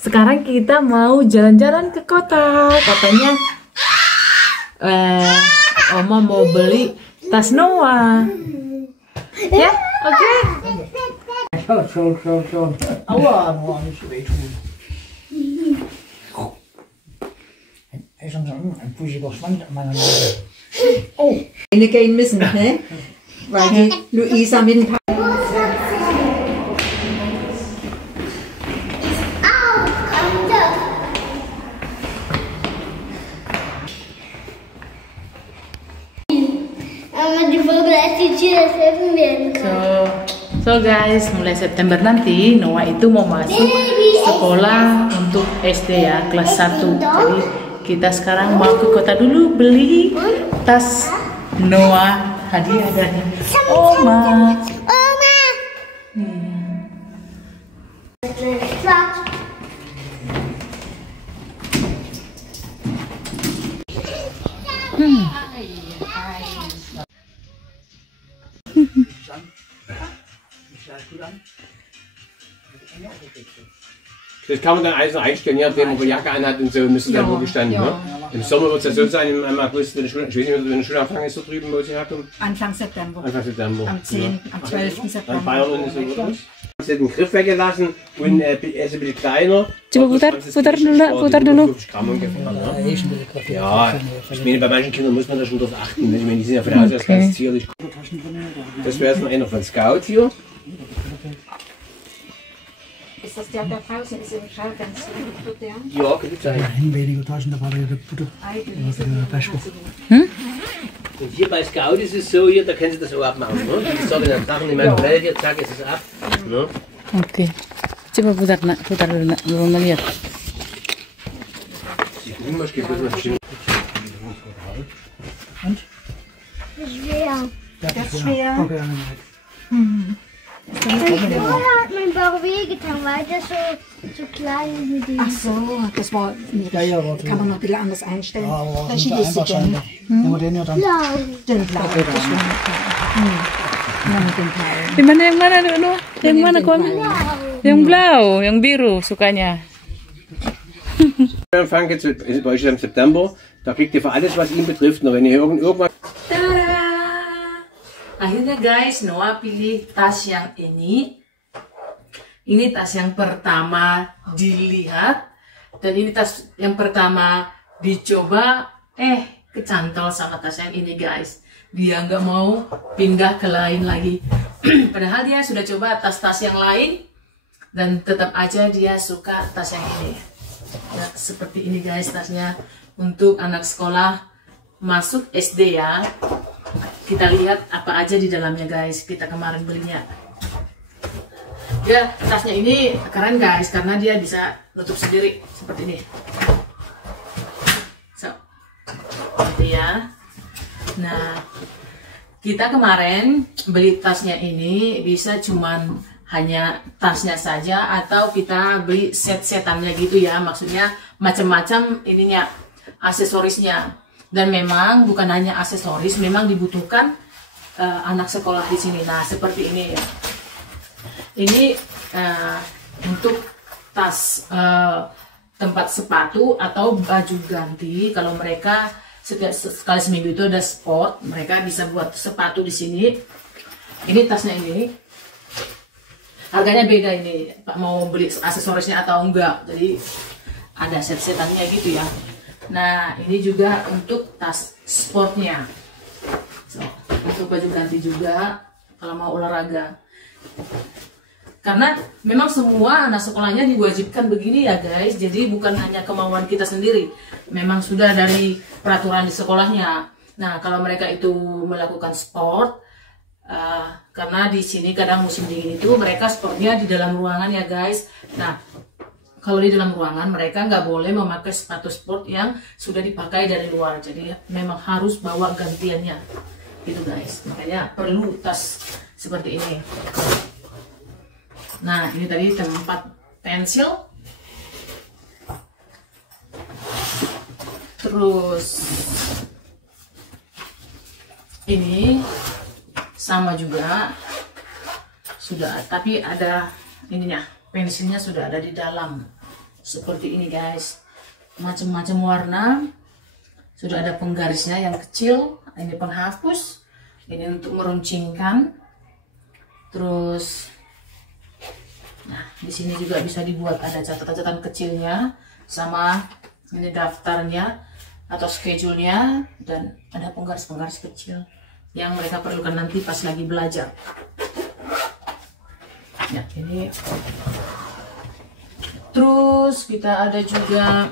Sekarang kita mau jalan-jalan ke kota. Katanya Oma mau beli tas Noah. Ja, oké. Zo. Aua, nou, niet zo weten hoe. Hij is een poesje was maar oh, eine gehen müssen, ne? Weil die Luisa mit dem So guys, mulai September nanti Noah itu mau masuk sekolah untuk SD ya, kelas 1. Jadi kita sekarang mau ke kota dulu beli tas Noah hadiah dari Oma. Das kann man dann alles noch einstellen, je nachdem, ob man Jacke anhat und so, müsste dann wirklich dann, ne? Im Sommer wird es ja so sein, im August, wenn die Schule, ich weiß nicht, wenn die Schulanfang ist, so drüben, wo sie herkommt. Anfang September. Anfang September. Am 10., am 12. September. Dann Bayern und so, oder? Sie hat den Griff weggelassen und er ist ein bisschen kleiner. Coba putar dulu. 50 Gramm ungefähr, ne? Ja, ich meine, bei manchen Kindern muss man da schon drauf achten. Ich meine, die sind ja von Haus aus ganz zierlich. Das wäre jetzt noch einer von Scout hier. Ist das der Pause? Ist im Schall ganz gut, der? Ja, kann ich sagen. weniger Taschen, da war der Butter. Und hier bei Scout ist es so, hier, da können Sie das auch abmachen. Ne? Die sagen dann Sachen in meinem Feld, hier, zack, ist es ab. Ne? Oke. Coba putar dulu nak, belum melihat. Die Gummibärchen gibt es noch schön. Schwer. Das ist schwer. Okay, Hat mein Bauch wehgetan, weil das so klein ist mit dem. Ach so, das war nicht. Ja, warte. Kann man noch ein bisschen anders einstellen. aber Welche ist sie denn? Nehmen wir den ja dann. Blau. Den Blau. Das war mit dem Blau. Di mana yang mana dulu? Yang mana kon? Yang blau, yang biru sukanya. Anfang jetzt bei euch im September, da kriegt ihr für alles, was ihn betrifft, noch wenn ihr irgendwann. Tada! Akhirnya guys, Noah pilih tas yang ini. Ini tas yang pertama dilihat dan ini tas yang pertama dicoba. Kecantol sama tas yang ini guys. Dia nggak mau pindah ke lain lagi. Padahal dia sudah coba tas-tas yang lain dan tetap aja dia suka tas yang ini. Nah, seperti ini guys tasnya untuk anak sekolah masuk SD ya. Kita lihat apa aja di dalamnya guys. Kita kemarin belinya. Ya, tasnya ini keren guys karena dia bisa nutup sendiri seperti ini. So, seperti ya. Nah, kita kemarin beli tasnya ini bisa cuman hanya tasnya saja atau kita beli set-setannya gitu ya. Maksudnya macam-macam ininya, aksesorisnya. Dan memang bukan hanya aksesoris, memang dibutuhkan anak sekolah di sini. Nah, seperti ini ya. Ini untuk tas tempat sepatu atau baju ganti. Kalau mereka sekali seminggu itu ada sport, mereka bisa buat sepatu di sini. Ini tasnya ini. Harganya beda ini, Pak mau beli aksesorisnya atau enggak. Jadi ada set-setannya gitu ya. Nah, ini juga untuk tas sportnya. So, untuk baju ganti juga kalau mau olahraga. Karena memang semua anak sekolahnya diwajibkan begini ya guys. Jadi bukan hanya kemauan kita sendiri. Memang sudah dari peraturan di sekolahnya. Nah, kalau mereka itu melakukan sport, karena di sini kadang musim dingin itu mereka sportnya di dalam ruangan ya guys. Nah, kalau di dalam ruangan mereka nggak boleh memakai sepatu sport yang sudah dipakai dari luar. Jadi memang harus bawa gantiannya gitu guys. Makanya perlu tas seperti ini. Nah, ini tadi tempat pensil. Terus ini sama juga sudah, tapi ada ininya, pensilnya sudah ada di dalam seperti ini guys, macam-macam warna. Sudah ada penggarisnya yang kecil, ini penghapus, ini untuk meruncingkan. Terus, nah di sini juga bisa dibuat ada catatan-catatan kecilnya, sama ini daftarnya atau schedule-nya, dan ada penggaris-penggaris kecil yang mereka perlukan nanti pas lagi belajar. Ya, ini. Terus kita ada juga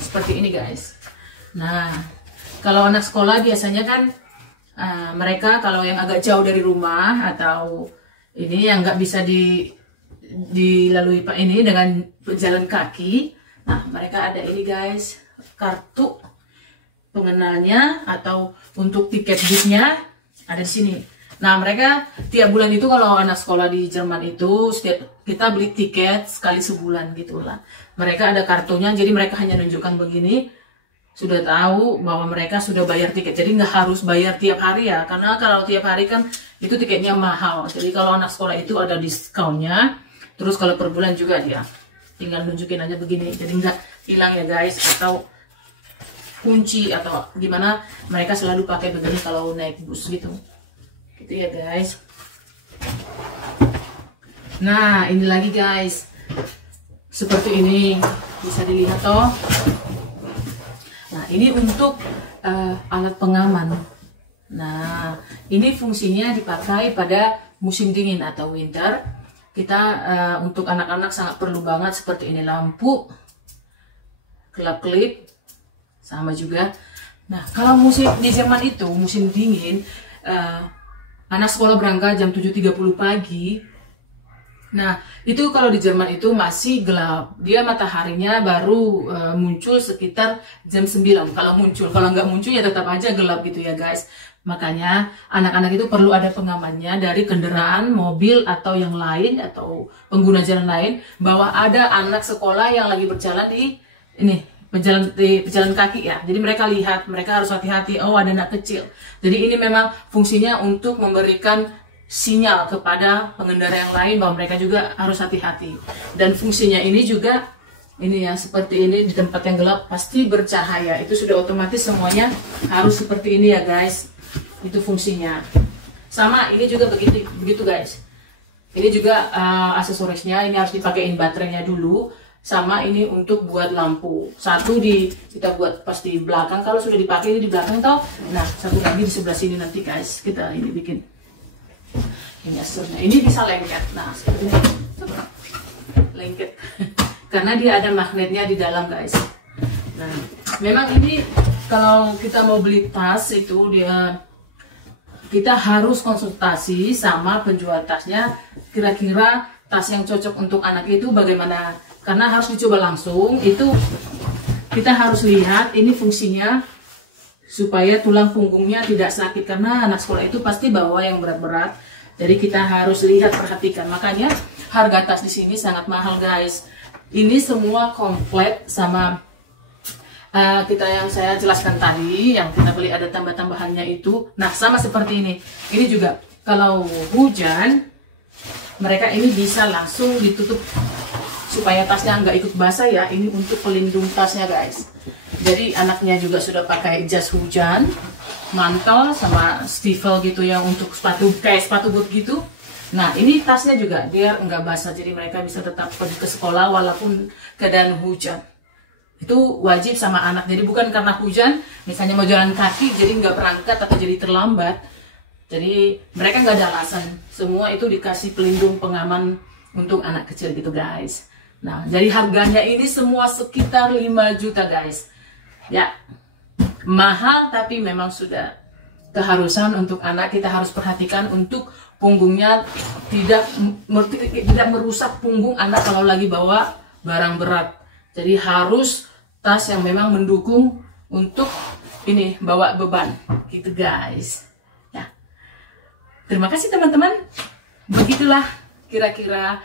seperti ini guys. Nah, kalau anak sekolah biasanya kan mereka kalau yang agak jauh dari rumah atau ini yang nggak bisa dilalui Pak ini dengan berjalan kaki. Nah, mereka ada ini guys, kartu pengenalnya atau untuk tiket busnya ada di sini. Nah, mereka tiap bulan itu kalau anak sekolah di Jerman itu kita beli tiket sekali sebulan gitulah. Mereka ada kartunya, jadi mereka hanya menunjukkan begini, sudah tahu bahwa mereka sudah bayar tiket. Jadi nggak harus bayar tiap hari ya, karena kalau tiap hari kan itu tiketnya mahal. Jadi kalau anak sekolah itu ada diskonnya, terus kalau per bulan juga dia tinggal nunjukin aja begini. Jadi nggak hilang ya guys, atau kunci atau gimana, mereka selalu pakai begini kalau naik bus gitu. Gitu ya guys. Nah, ini lagi guys. Seperti ini, bisa dilihat toh. Nah, ini untuk alat pengaman. Nah, ini fungsinya dipakai pada musim dingin atau winter. Kita untuk anak-anak sangat perlu banget seperti ini, lampu, kelap-kelip, sama juga. Nah, kalau musim di Jerman itu musim dingin, anak sekolah berangkat jam 7.30 pagi. Nah, itu kalau di Jerman itu masih gelap. Dia mataharinya baru muncul sekitar jam 9 kalau muncul. Kalau nggak muncul ya tetap aja gelap gitu ya guys. Makanya anak-anak itu perlu ada pengamannya dari kendaraan, mobil atau yang lain atau pengguna jalan lain, bahwa ada anak sekolah yang lagi berjalan di pejalan kaki ya. Jadi mereka lihat, mereka harus hati-hati. Oh, ada anak kecil. Jadi ini memang fungsinya untuk memberikan sinyal kepada pengendara yang lain bahwa mereka juga harus hati-hati. Dan fungsinya ini juga ini ya, seperti ini di tempat yang gelap pasti bercahaya. Itu sudah otomatis semuanya harus seperti ini ya guys. Itu fungsinya. Sama ini juga begitu guys. Ini juga aksesorisnya, ini harus dipakein baterainya dulu. Sama ini untuk buat lampu. Satu kita buat pas di belakang, kalau sudah dipakai ini di belakang toh. Nah, satu lagi di sebelah sini nanti guys. Kita ini bikin. Ini aksesorisnya. Ini bisa lengket. Nah, seperti ini. Lengket. Karena dia ada magnetnya di dalam guys. Nah, memang ini kalau kita mau beli tas itu kita harus konsultasi sama penjual tasnya. Kira-kira tas yang cocok untuk anak itu bagaimana? Karena harus dicoba langsung, itu kita harus lihat ini fungsinya supaya tulang punggungnya tidak sakit, karena anak sekolah itu pasti bawa yang berat-berat. Jadi kita harus lihat, perhatikan. Makanya harga tas di sini sangat mahal guys. Ini semua komplit sama kita yang saya jelaskan tadi, yang kita beli ada tambah-tambahannya itu. Nah, sama seperti ini. Ini juga kalau hujan, mereka ini bisa langsung ditutup supaya tasnya nggak ikut basah ya. Ini untuk pelindung tasnya guys. Jadi anaknya juga sudah pakai jas hujan, mantel sama stiefel gitu yang untuk sepatu, kayak sepatu boot gitu. Nah, ini tasnya juga biar nggak basah, jadi mereka bisa tetap pergi ke sekolah walaupun keadaan hujan. Itu wajib sama anak. Jadi bukan karena hujan, misalnya mau jalan kaki jadi nggak berangkat atau jadi terlambat. Jadi mereka nggak ada alasan. Semua itu dikasih pelindung pengaman untuk anak kecil gitu guys. Nah, jadi harganya ini semua sekitar 5 juta guys. Ya, mahal tapi memang sudah keharusan untuk anak. Kita harus perhatikan untuk punggungnya tidak merusak punggung anak kalau lagi bawa barang berat. Jadi harus tas yang memang mendukung untuk ini bawa beban gitu guys. Ya, terima kasih teman-teman. Begitulah kira-kira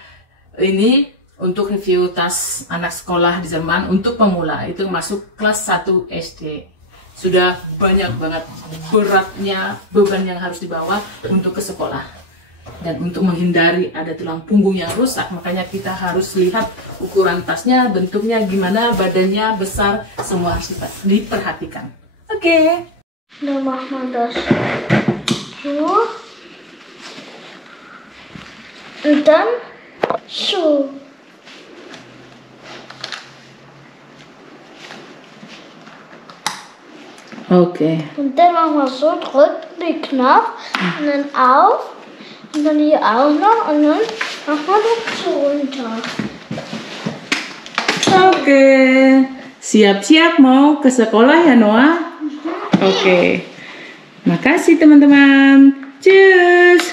ini untuk review tas anak sekolah di Jerman untuk pemula, itu masuk kelas 1 SD. Sudah banyak banget beratnya beban yang harus dibawa untuk ke sekolah. Dan untuk menghindari ada tulang punggung yang rusak, makanya kita harus lihat ukuran tasnya, bentuknya gimana, badannya besar, semua harus diperhatikan. Oke. Dann macht man das so. Und dann so. Oke. Und dann machen wir so, drücken den Knopf und dann auf. Und dann hier auch noch und dann machen wir das so runter. Oke. Siap-siap mau ke sekolah ya, Noah? Oke. Makasih teman-teman. Cus.